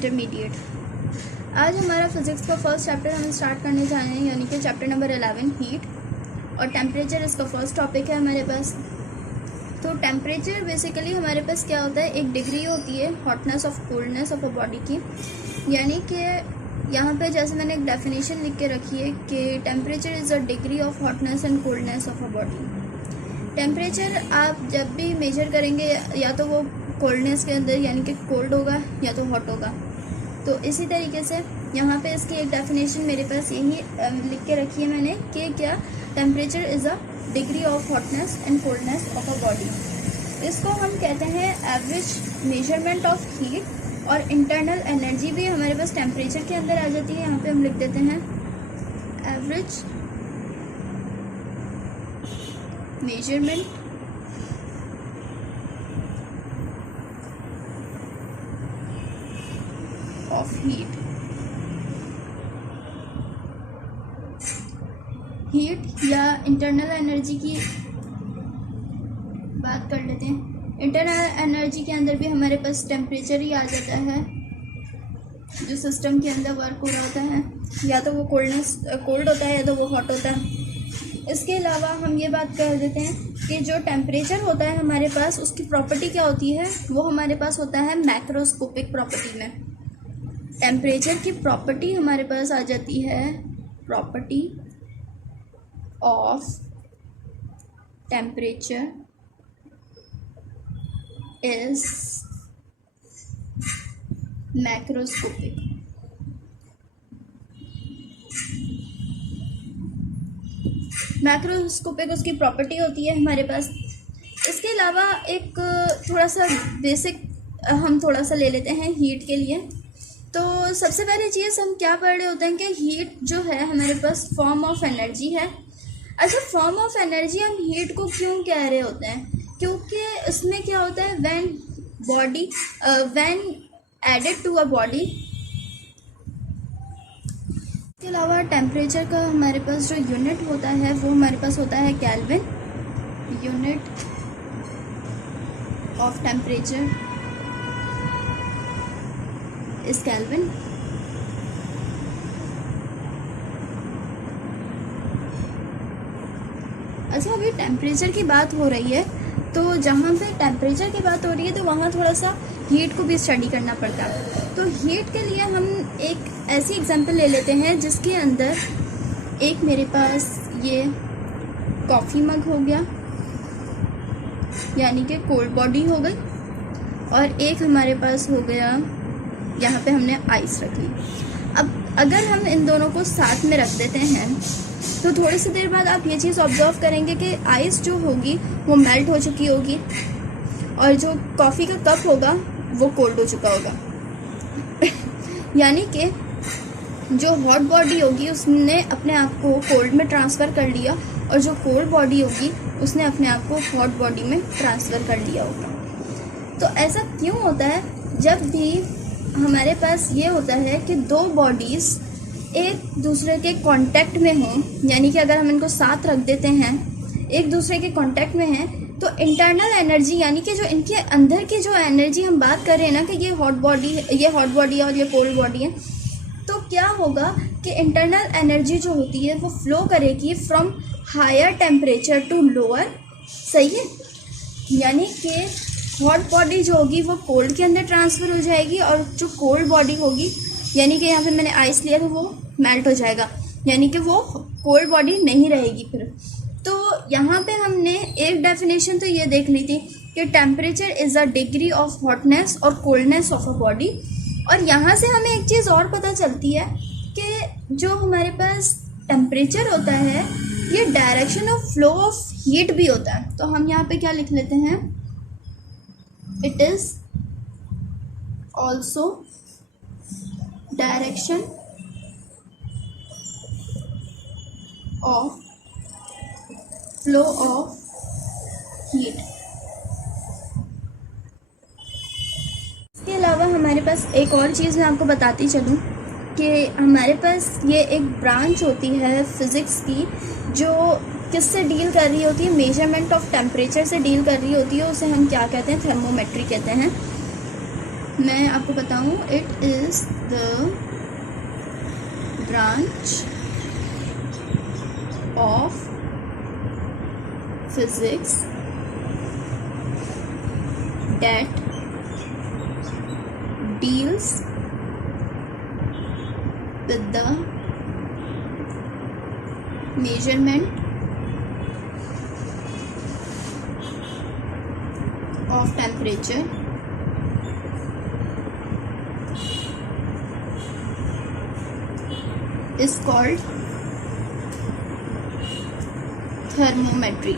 Intermediate. आज हमारा physics का फर्स्ट चैप्टर हम स्टार्ट करने जा रहे हैं, यानी कि चैप्टर नंबर 11 हीट, और टेम्परेचर इसका फर्स्ट टॉपिक है हमारे पास। तो टेम्परेचर बेसिकली हमारे पास क्या होता है, एक डिग्री होती है hotness of coldness of a body की। यानी कि यहाँ पे जैसे मैंने एक डेफिनेशन लिख के रखी है कि temperature is a degree of hotness and coldness of a body. Temperature आप जब भी मेजर करेंगे या तो वो कोल्डनेस के अंदर यानी कि कोल्ड होगा या तो हॉट होगा। तो इसी तरीके से यहाँ पे इसकी एक डेफिनेशन मेरे पास यही लिख के रखी है मैंने कि क्या temperature is a degree of hotness and coldness of a body. इसको हम कहते हैं एवरेज मेजरमेंट ऑफ हीट, और इंटरनल एनर्जी भी हमारे पास टेम्परेचर के अंदर आ जाती है। यहाँ पे हम लिख देते हैं एवरेज मेजरमेंट ऑफ हीट या इंटरनल एनर्जी की बात कर लेते हैं। इंटरनल एनर्जी के अंदर भी हमारे पास टेम्परेचर ही आ जाता है जो सिस्टम के अंदर वर्क हो रहा होता है, या तो वो कोल्ड होता है या तो वो हॉट होता है। इसके अलावा हम ये बात कर देते हैं कि जो टेम्परेचर होता है हमारे पास, उसकी प्रॉपर्टी क्या होती है, वो हमारे पास होता है मैक्रोस्कोपिक प्रॉपर्टी में। टेम्परेचर की प्रॉपर्टी हमारे पास आ जाती है property of temperature is macroscopic. Macroscopic उसकी प्रॉपर्टी होती है हमारे पास। इसके अलावा एक थोड़ा सा बेसिक हम थोड़ा सा ले लेते हैं हीट के लिए। तो सबसे पहली चीज़ हम क्या पढ़ रहे होते हैं कि हीट जो है हमारे पास फॉर्म ऑफ एनर्जी है। अच्छा, फॉर्म ऑफ एनर्जी हम हीट को क्यों कह रहे होते हैं, क्योंकि इसमें क्या होता है when added to a body. इसके अलावा टेम्परेचर का हमारे पास जो यूनिट होता है वो हमारे पास होता है kelvin. Unit of temperature is kelvin. अच्छा, अभी टेम्परेचर की बात हो रही है, तो जहाँ पे टेम्परेचर की बात हो रही है तो वहाँ थोड़ा सा हीट को भी स्टडी करना पड़ता है। तो हीट के लिए हम एक ऐसी एग्जांपल ले लेते हैं जिसके अंदर एक मेरे पास ये कॉफ़ी मग हो गया, यानी कि कोल्ड बॉडी हो गई, और एक हमारे पास हो गया यहाँ पे हमने आइस रख ली। अब अगर हम इन दोनों को साथ में रख देते हैं तो थोड़ी सी देर बाद आप ये चीज़ ऑब्जर्व करेंगे कि आइस जो होगी वो मेल्ट हो चुकी होगी और जो कॉफ़ी का कप होगा वो कोल्ड हो चुका होगा। यानी कि जो हॉट बॉडी होगी उसने अपने आप को कोल्ड में ट्रांसफ़र कर लिया, और जो कोल्ड बॉडी होगी उसने अपने आप को हॉट बॉडी में ट्रांसफ़र कर लिया होगा। तो ऐसा क्यों होता है, जब भी हमारे पास ये होता है कि दो बॉडीज़ एक दूसरे के कांटेक्ट में हों, यानी कि अगर हम इनको साथ रख देते हैं, एक दूसरे के कांटेक्ट में हैं, तो इंटरनल एनर्जी यानी कि जो इनके अंदर की जो एनर्जी हम बात कर रहे हैं ना कि ये हॉट बॉडी है और ये कोल्ड बॉडी है, तो क्या होगा कि इंटरनल एनर्जी जो होती है वो फ्लो करेगी from higher temperature to lower. सही है, यानी कि हॉट बॉडी जो होगी वो कोल्ड के अंदर ट्रांसफ़र हो जाएगी, और जो कोल्ड बॉडी होगी यानी कि यहाँ पे मैंने आइस लिया तो वो मेल्ट हो जाएगा, यानी कि वो कोल्ड बॉडी नहीं रहेगी फिर। तो यहाँ पे हमने एक डेफिनेशन तो ये देख ली थी कि temperature is a degree of hotness और कोल्डनेस ऑफ अ बॉडी। और यहाँ से हमें एक चीज़ और पता चलती है कि जो हमारे पास टेम्परेचर होता है ये direction of flow of heat भी होता है। तो हम यहाँ पे क्या लिख लेते हैं, it is also direction of flow of heat. इसके अलावा हमारे पास एक और चीज़ मैं आपको बताती चलूँ कि हमारे पास ये एक ब्रांच होती है फिज़िक्स की जो किससे डील कर रही होती है, मेजरमेंट ऑफ टेम्परेचर से डील कर रही होती है। उसे हम क्या कहते हैं, थर्मोमेट्री कहते हैं। मैं आपको बताऊं, it is the branch of physics that deals with the measurement of temperature is called thermometry।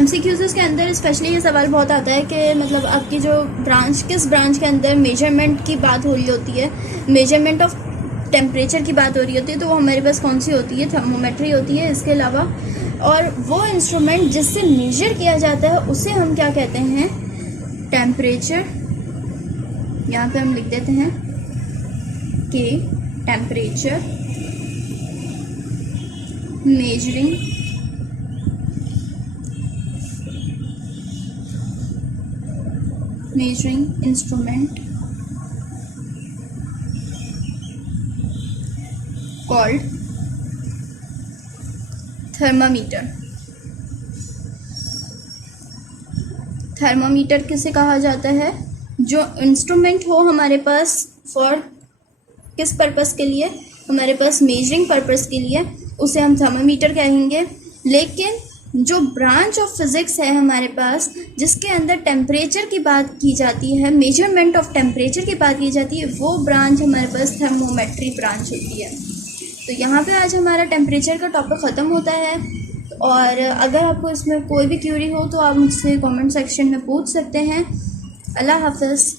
MCQs के अंदर स्पेशली ये सवाल बहुत आता है कि मतलब आपकी जो ब्रांच, किस ब्रांच के अंदर मेजरमेंट की बात हो रही होती है, मेजरमेंट ऑफ टेम्परेचर की बात हो रही होती है, तो वो हमारे पास कौन सी होती है? थर्मोमेट्री होती है। इसके अलावा और वो इंस्ट्रूमेंट जिससे मेजर किया जाता है उसे हम क्या कहते हैं? टेम्परेचर। यहाँ पे हम लिख देते हैं कि temperature measuring instrument called thermometer। Thermometer किसे कहा जाता है? जो इंस्ट्रूमेंट हो हमारे पास फॉर किस पर्पस के लिए? हमारे पास मेजरिंग पर्पस के लिए, उसे हम थर्मामीटर कहेंगे। लेकिन जो ब्रांच ऑफ फिजिक्स है हमारे पास, जिसके अंदर टेम्परेचर की बात की जाती है, मेजरमेंट ऑफ टेम्परेचर की बात की जाती है, वो ब्रांच हमारे पास थर्मोमेट्री ब्रांच होती है। तो यहाँ पे आज हमारा टेम्परेचर का टॉपिक ख़त्म होता है। और अगर आपको इसमें कोई भी क्यूरी हो तो आप मुझसे कमेंट सेक्शन में पूछ सकते हैं। अल्लाह हाफ़िज़।